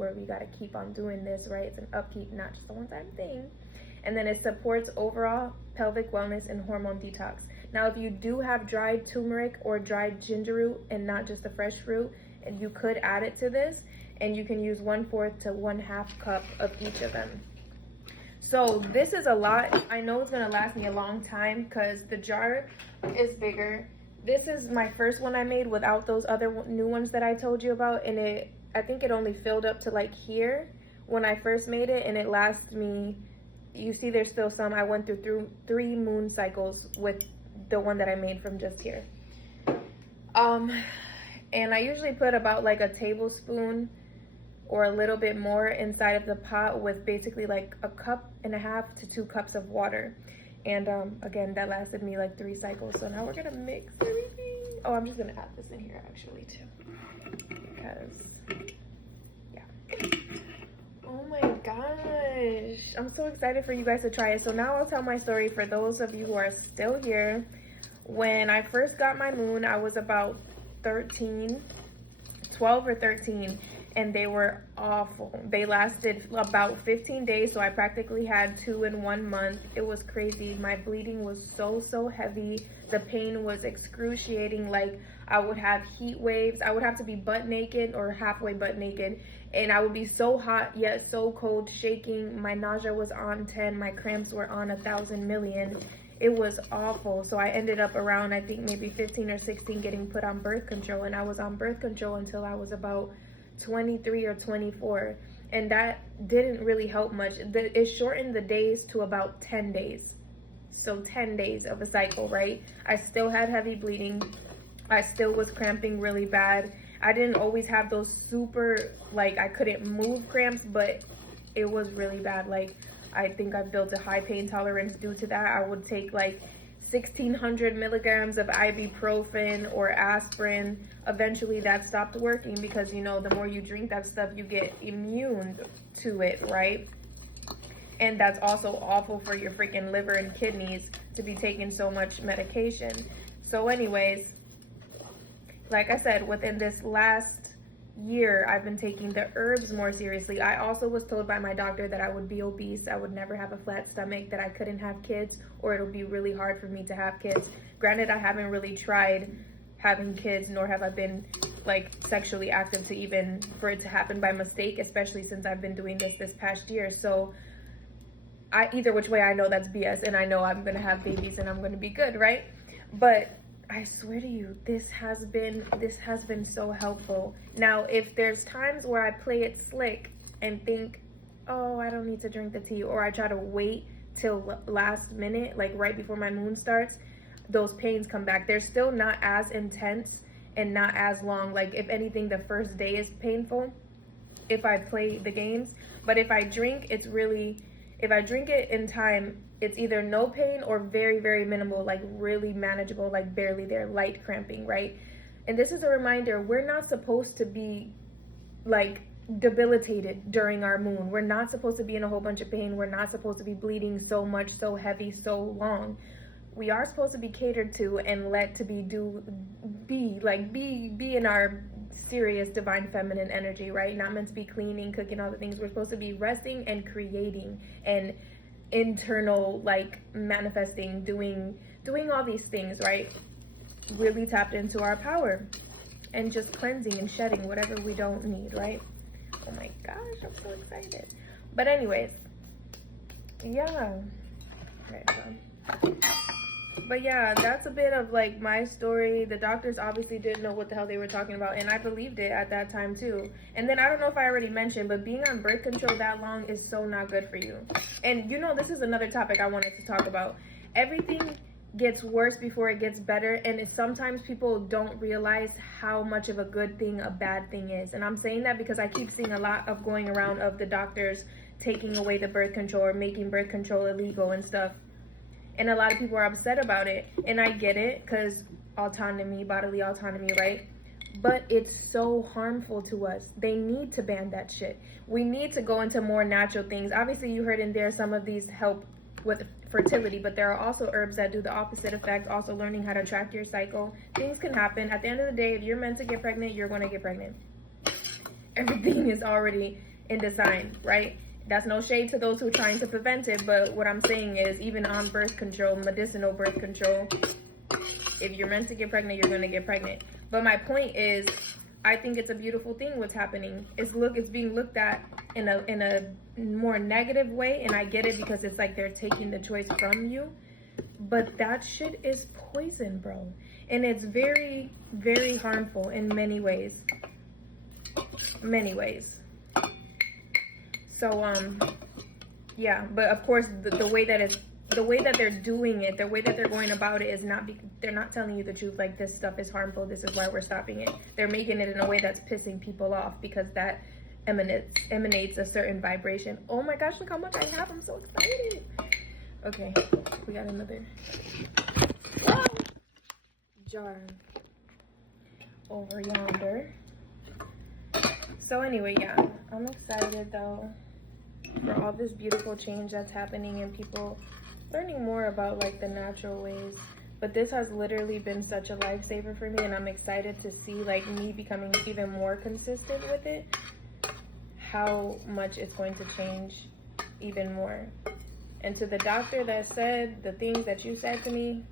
where we got to keep on doing this, right? It's an upkeep, not just a one-time thing. And then it supports overall pelvic wellness and hormone detox. Now, if you do have dried turmeric or dried ginger root and not just the fresh fruit, and you could add it to this, and you can use 1/4 to 1/2 cup of each of them. So this is a lot. I know it's gonna last me a long time because the jar is bigger. This is my first one I made without those other new ones that I told you about, and I think it only filled up to like here when I first made it, and it lasted me, you see there's still some. I went through 3 moon cycles with the one that I made from just here. And I usually put about like a tablespoon or a little bit more inside of the pot with basically like 1.5 cups to 2 cups of water. And again, that lasted me like 3 cycles. So now we're gonna mix everything. Oh, I'm just gonna add this in here actually too, because yeah. Oh my gosh, I'm so excited for you guys to try it. So now I'll tell my story for those of you who are still here. When I first got my moon, I was about 12 or 13, and they were awful. They lasted about 15 days, so I practically had 2 in 1 month. It was crazy. My bleeding was so heavy. The pain was excruciating. Like, I would have heat waves. I would have to be butt naked or halfway butt naked, and I would be so hot yet so cold, shaking. My nausea was on 10. My cramps were on 1,000 million. It was awful. So I ended up around, I think maybe 15 or 16, getting put on birth control, and I was on birth control until I was about 23 or 24, and that didn't really help much. It shortened the days to about 10 days. So 10 days of a cycle, right? I still had heavy bleeding. I still was cramping really bad. I didn't always have those super, like, I couldn't move cramps, but it was really bad. Like, I think I built a high pain tolerance due to that. I would take like 1,600 milligrams of ibuprofen or aspirin. Eventually that stopped working because, you know, the more you drink that stuff, you get immune to it, right? And that's also awful for your freaking liver and kidneys to be taking so much medication. So anyways, like I said, within this last year, I've been taking the herbs more seriously. I also was told by my doctor that I would be obese, I would never have a flat stomach, that I couldn't have kids, or it'll be really hard for me to have kids. Granted, I haven't really tried having kids, nor have I been like sexually active to even for it to happen by mistake, especially since I've been doing this past year. So either which way, I know that's BS, and I know I'm gonna have babies and I'm gonna be good, right? But I swear to you, this has been so helpful. Now, if there's times where I play it slick and think, oh, I don't need to drink the tea, or I try to wait till last minute, like right before my moon starts, those pains come back. They're still not as intense and not as long. Like, if anything, the first day is painful if I play the games. But if I drink, if I drink it in time, it's either no pain or very minimal, like really manageable, like barely there, light cramping, right? And this is a reminder, we're not supposed to be like debilitated during our moon. We're not supposed to be in a whole bunch of pain. We're not supposed to be bleeding so much, so heavy, so long. We are supposed to be catered to and let to be in our serious divine feminine energy, right? Not meant to be cleaning, cooking, all the things. We're supposed to be resting and creating and internal, like, manifesting, doing all these things, right? Really tapped into our power and just cleansing and shedding whatever we don't need, right? Oh my gosh, I'm so excited. But anyways, yeah. Right, so. But yeah, that's a bit of like my story. The doctors obviously didn't know what the hell they were talking about, and I believed it at that time too. And then I don't know if I already mentioned, but being on birth control that long is so not good for you. And you know, this is another topic I wanted to talk about. Everything gets worse before it gets better, and sometimes people don't realize how much of a good thing a bad thing is. And I'm saying that because I keep seeing a lot of going around of the doctors taking away the birth control or making birth control illegal and stuff. And a lot of people are upset about it, and I get it, because autonomy, bodily autonomy, right? But it's so harmful to us. They need to ban that shit. We need to go into more natural things. Obviously, you heard in there some of these help with fertility, but there are also herbs that do the opposite effect, also learning how to track your cycle. Things can happen. At the end of the day, if you're meant to get pregnant, you're going to get pregnant. Everything is already in design, right? That's no shade to those who are trying to prevent it, but what I'm saying is, even on birth control, medicinal birth control, if you're meant to get pregnant, you're going to get pregnant. But my point is, I think it's a beautiful thing what's happening. It's being looked at in a more negative way, and I get it because it's like they're taking the choice from you. But that shit is poison, bro. And it's very, very harmful in many ways. Many ways. So, yeah, but of course, the way that they're doing it, the way that they're going about it is they're not telling you the truth. Like, this stuff is harmful, this is why we're stopping it. They're making it in a way that's pissing people off because that emanates a certain vibration. Oh my gosh, look how much I have. I'm so excited. Okay, we got another jar over yonder. So anyway, yeah, I'm excited though for all this beautiful change that's happening and people learning more about like the natural ways. But this has literally been such a lifesaver for me, and I'm excited to see like me becoming even more consistent with it, how much it's going to change even more. And to the doctor that said the things that you said to me,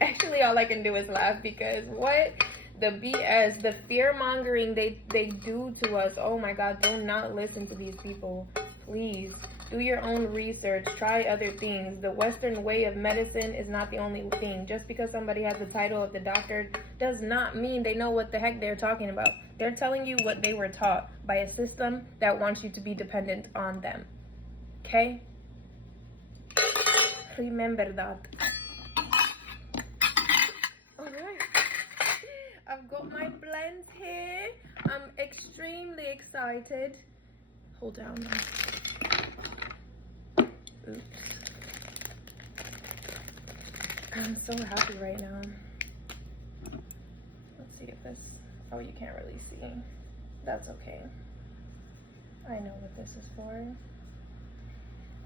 actually all I can do is laugh, because what the BS, the fear mongering they do to us. Oh my God, do not listen to these people. Please do your own research, try other things. The Western way of medicine is not the only thing. Just because somebody has the title of the doctor does not mean they know what the heck they're talking about. They're telling you what they were taught by a system that wants you to be dependent on them. Okay? Remember that. Alright. I've got my blends here. I'm extremely excited. Hold down. Oops. I'm so happy right now. Let's see if this... Oh, you can't really see. That's okay. I know what this is for.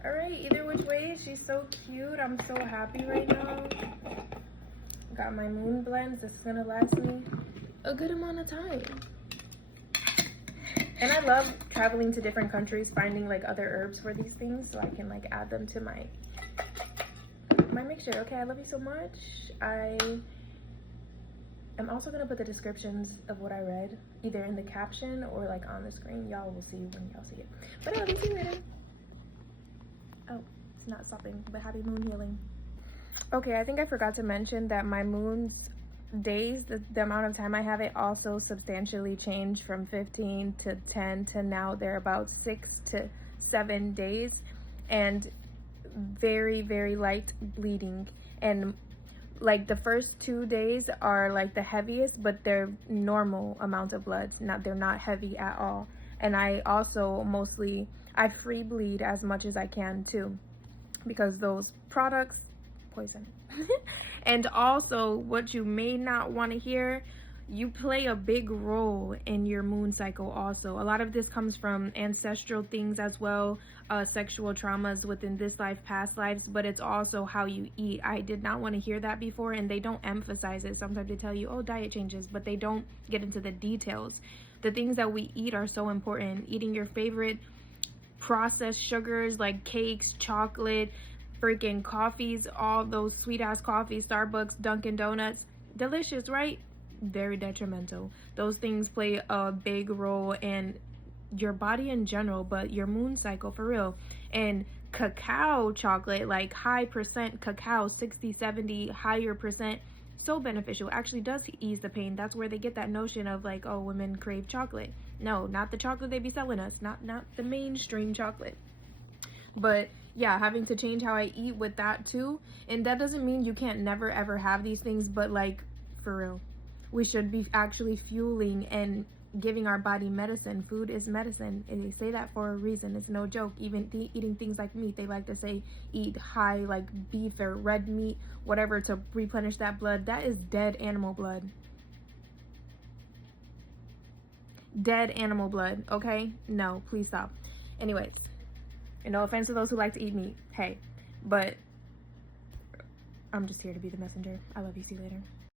Alright, either which way, she's so cute. I'm so happy right now. Got my moon blends. This is gonna last me a good amount of time. And I love traveling to different countries, finding like other herbs for these things so I can like add them to my mixture. Okay, I love you so much. I'm also gonna put the descriptions of what I read either in the caption or like on the screen. Y'all will see when y'all see it. But I love you later. Oh, it's not stopping, but happy moon healing. Okay, I think I forgot to mention that my moon's days, the amount of time I have it, also substantially changed from 15 to 10 to now they're about 6 to 7 days, and very, very light bleeding. And like the first 2 days are like the heaviest, but they're normal amount of blood. They're not heavy at all. And I also I free bleed as much as I can too, because those products poison. And also, what you may not want to hear, you play a big role in your moon cycle also. A lot of this comes from ancestral things as well, sexual traumas within this life, past lives, but it's also how you eat. I did not want to hear that before, and they don't emphasize it. Sometimes they tell you, oh, diet changes, but they don't get into the details. The things that we eat are so important. Eating your favorite processed sugars like cakes, chocolate, freaking coffees, all those sweet ass coffees, Starbucks, Dunkin' Donuts, delicious, right? Very detrimental. Those things play a big role in your body in general, but your moon cycle for real. And cacao chocolate, like high percent cacao, 60, 70 higher percent, so beneficial. Actually does ease the pain. That's where they get that notion of like, oh, women crave chocolate. No, not the chocolate they be selling us, not the mainstream chocolate. But yeah, having to change how I eat with that too. And that doesn't mean you can't never ever have these things, but like, for real, we should be actually fueling and giving our body medicine. Food is medicine, and they say that for a reason. It's no joke. Even eating things like meat, they like to say eat high like beef or red meat, whatever, to replenish that blood. That is dead animal blood. Dead animal blood, okay? No, please stop. Anyways, and no offense to those who like to eat meat, hey, but I'm just here to be the messenger. I love you. See you later.